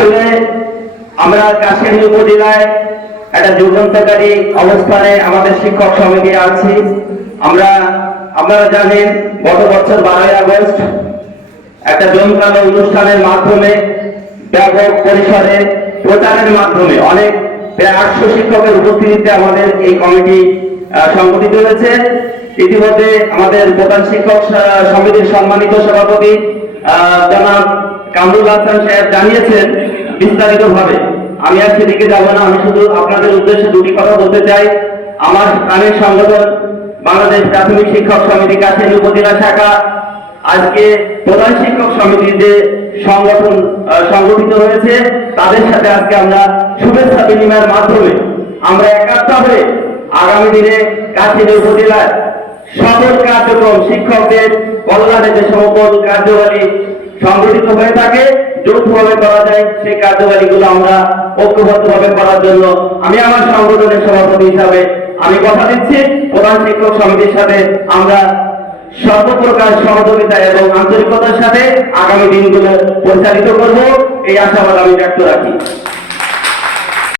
আসলে আমরা কাশের উপজেলায় একটা যুগান্তকারী অবস্থানে আমাদের শিক্ষক সমিতি আছি। আমরা, আপনারা জানেন, গত বছর বারোই আগস্ট একটা জমকালো অনুষ্ঠানের মাধ্যমে ব্যাপক পরিসরে প্রচারের মাধ্যমে অনেক প্রায় আটশো শিক্ষকের উপস্থিতিতে আমাদের এই কমিটি সংগঠিত হয়েছে। ইতিমধ্যে আমাদের প্রধান শিক্ষক সমিতির সম্মানিত সভাপতি জনাব কামরুল হাসান সাহেব জানিয়েছেন বিস্তারিত ভাবে আমি আর সেদিকে যাব না, আমি শুধু আপনাদের উদ্দেশ্যে দুটি কথা বলতে চাই। আমার স্থানীয় সংগঠন বাংলাদেশ প্রাথমিক শিক্ষক সমিতি কাছের উপজেলা শাখা। আজকে প্রধান শিক্ষক সমিতির যে সংগঠন সংগঠিত হয়েছে, তাদের সাথে আজকে আমরা শুভেচ্ছা বিনিময়ের মাধ্যমে আমরা একাত্ম হয়ে আগামী দিনে কাছের উপজেলার সকল কার্যক্রম শিক্ষকদের কল্যাণে যে সকল কার্যবাহী সংগঠিত হয়ে থাকে, যৌথভাবে করা যায়, সেই কার্যকারীগুলো আমরা ঐক্যবদ্ধভাবে করার জন্য আমি আমার সংগঠনের সভাপতি হিসাবে আমি কথা দিচ্ছি। প্রধান শিক্ষক সমিতির সাথে আমরা সর্বপ্রকার সহযোগিতা এবং আন্তরিকতার সাথে আগামী দিনগুলো পরিচালিত করব। এই আশাবাদ আমি ব্যক্ত রাখি।